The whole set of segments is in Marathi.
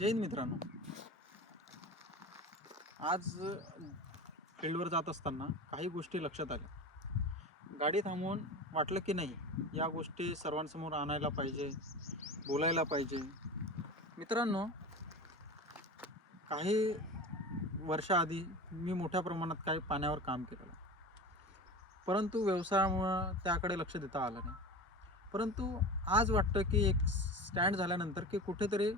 जय हिंद मित्रांनो. आज फील्डवर जात असताना काही गोष्टी लक्षात आल्या. गाडी थांबवून वाटलं की नाही या गोष्टी सर्वांसमोर आणायला पाहिजे बोलायला पाहिजे. मित्रांनो काही वर्षाआधी मी मोठ्या प्रमाणात काही पाण्यावर काम केलेलं. परंतु व्यवसायामुळं त्याकडे लक्ष देता आलं नाही. परंतु आज वाटतं की एक स्टँड झाल्यानंतर की कुठेतरी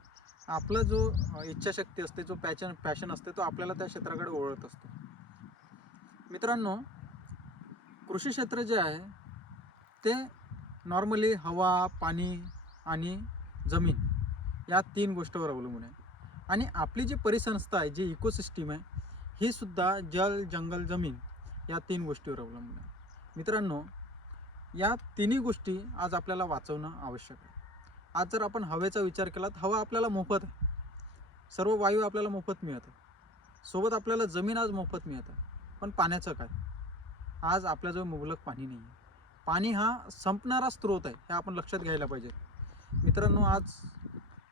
आपला जो इच्छाशक्ती असते जो पॅशन पॅशन असते तो आपल्याला त्या क्षेत्राकडे ओळत असतो. मित्रांनो कृषी क्षेत्र जे आहे ते नॉर्मली हवा पाणी आणि जमीन या तीन गोष्टीवर अवलंबून आहे. आणि आपली जी परिसंस्था आहे जी इकोसिस्टीम आहे ही सुद्धा जल जंगल जमीन या तीन गोष्टीवर अवलंबून आहे. मित्रांनो या तिन्ही गोष्टी आज आपल्याला वाचवणं आवश्यक आहे. आज जर आपण हवेचा विचार केला तर हवा आपल्याला मोफत आहे. सर्व वायू आपल्याला मोफत मिळतं सोबत आपल्याला जमीन आज मोफत मिळतं पण पाण्याचं काय? आज आपल्याजवळ मुबलक पाणी नाही आहे पाणी हा संपणारा स्रोत आहे हे आपण लक्षात घ्यायला पाहिजे. मित्रांनो आज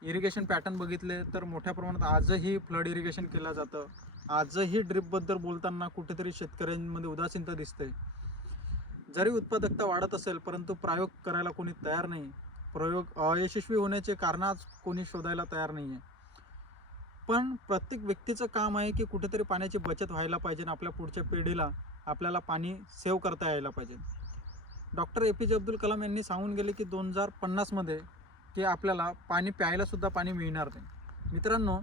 इरिगेशन पॅटर्न बघितले तर मोठ्या प्रमाणात आजही फ्लड इरिगेशन केलं जातं. आजही ड्रिपबद्दल बोलताना कुठेतरी शेतकऱ्यांमध्ये उदासीनता दिसते. जरी उत्पादकता वाढत असेल परंतु प्रयोग करायला कोणी तयार नाही. प्रयोग अयशस्वी होण्याचे कारण आज कोणी शोधायला तयार नाही आहे पण प्रत्येक व्यक्तीचं काम आहे की कुठेतरी पाण्याची बचत व्हायला पाहिजे आणि आपल्या पुढच्या पिढीला आपल्याला पाणी सेव्ह करता यायला पाहिजे. Doctor A. P. J. Abdul Kalam यांनी सांगून गेले की दोन हजार पन्नासमध्ये की आपल्याला पाणी प्यायलासुद्धा पाणी मिळणार नाही. मित्रांनो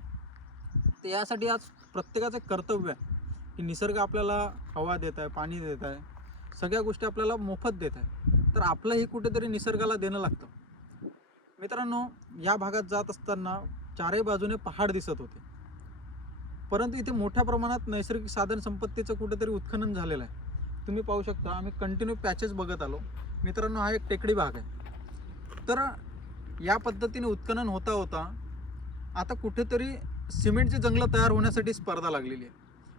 ते यासाठी आज प्रत्येकाचं कर्तव्य आहे की निसर्ग आपल्याला हवा देत आहे पाणी देत आहे सगळ्या गोष्टी आपल्याला मोफत देत आहे. तर आपलंही कुठेतरी निसर्गाला देणं लागतं. मित्रांनो या भागात जात असताना चारही बाजूने पहाड दिसत होते. परंतु इथे मोठ्या प्रमाणात नैसर्गिक साधन संपत्तीचं कुठेतरी उत्खनन झालेलं आहे. तुम्ही पाहू शकता आम्ही कंटिन्यू पॅचेस बघत आलो. मित्रांनो हा एक टेकडी भाग आहे. तर या पद्धतीने उत्खनन होता होता आता कुठेतरी सिमेंटचे जंगलं तयार होण्यासाठी स्पर्धा लागलेली आहे.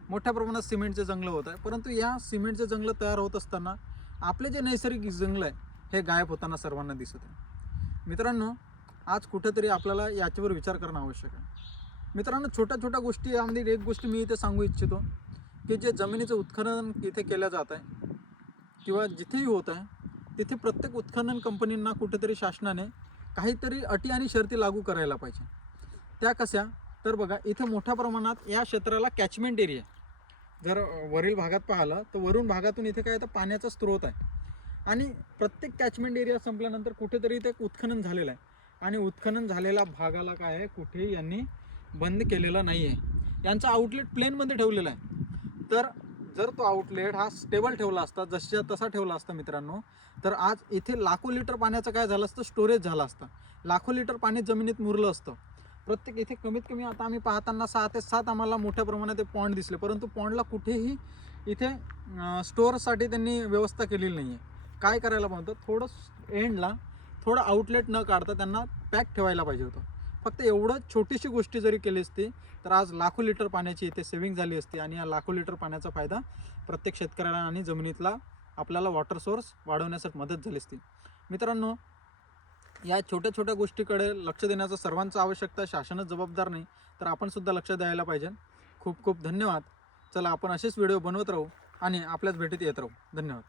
मोठ्या प्रमाणात सिमेंटचे जंगलं होत आहे. परंतु या सिमेंटचे जंगलं तयार होत असताना आपले जे नैसर्गिक जंगलं आहे हे गायब होताना सर्वांना दिसत आहे. मित्रांनो आज कुठेतरी आपल्याला याच्यावर विचार करणं आवश्यक आहे. मित्रांनो छोट्या छोट्या गोष्टी यामध्ये एक गोष्ट मी इथे सांगू इच्छितो की जे जमिनीचं उत्खनन इथे केलं जात आहे किंवा जिथेही होत आहे तिथे प्रत्येक उत्खनन कंपनींना कुठेतरी शासनाने काहीतरी अटी आणि शर्ती लागू करायला पाहिजे. त्या कशा? तर बघा इथे मोठ्या प्रमाणात या क्षेत्राला कॅचमेंट एरिया आहे. जर वरील भागात पाहिलं तर वरून भागातून इथे काय तर पाण्याचा स्रोत आहे. आणि प्रत्येक कॅचमेंट एरिया संपल्यानंतर कुठेतरी ते उत्खनन झालेलं आहे. आणि उत्खनन झालेल्या भागाला काय आहे? कुठेही यांनी बंद केलेला नाही आहे यांचा आउटलेट प्लेनमध्ये ठेवलेला आहे. तर जर तो आउटलेट हा स्टेबल ठेवला असता जशा तसा ठेवला असता मित्रांनो तर आज इथे लाखो लिटर पाण्याचं काय झालं असतं? स्टोरेज झालं असतं. लाखो लिटर पाणी जमिनीत मुरलं असतं. प्रत्येक इथे कमीत कमी आता आम्ही पाहताना सहा ते सात आम्हाला मोठ्या प्रमाणात ते पॉईंट दिसले. परंतु पॉईंटला कुठेही इथे स्टोअरसाठी त्यांनी व्यवस्था केलेली नाही आहे काय करायला पाहतो थोडं एंडला थोडं आउटलेट न काढता त्यांना पॅक ठेवायला पाहिजे होतं. फक्त एवढं छोटीशी गोष्टी जरी केली असती तर आज लाखो लिटर पाण्याची इथे सेव्हिंग झाली असती आणि या लाखो लिटर पाण्याचा फायदा प्रत्येक शेतकऱ्याला आणि जमिनीतला आपल्याला वॉटर सोर्स वाढवण्यासाठी मदत झाली असती. मित्रांनो या छोट्या छोट्या गोष्टीकडे लक्ष देण्याचं सर्वांचं आवश्यकता शासनच जबाबदार नाही तर आपणसुद्धा लक्ष द्यायला पाहिजे. खूप खूप धन्यवाद. चला आपण असेच व्हिडिओ बनवत राहू आणि आपल्याच भेटीत येत राहू. धन्यवाद.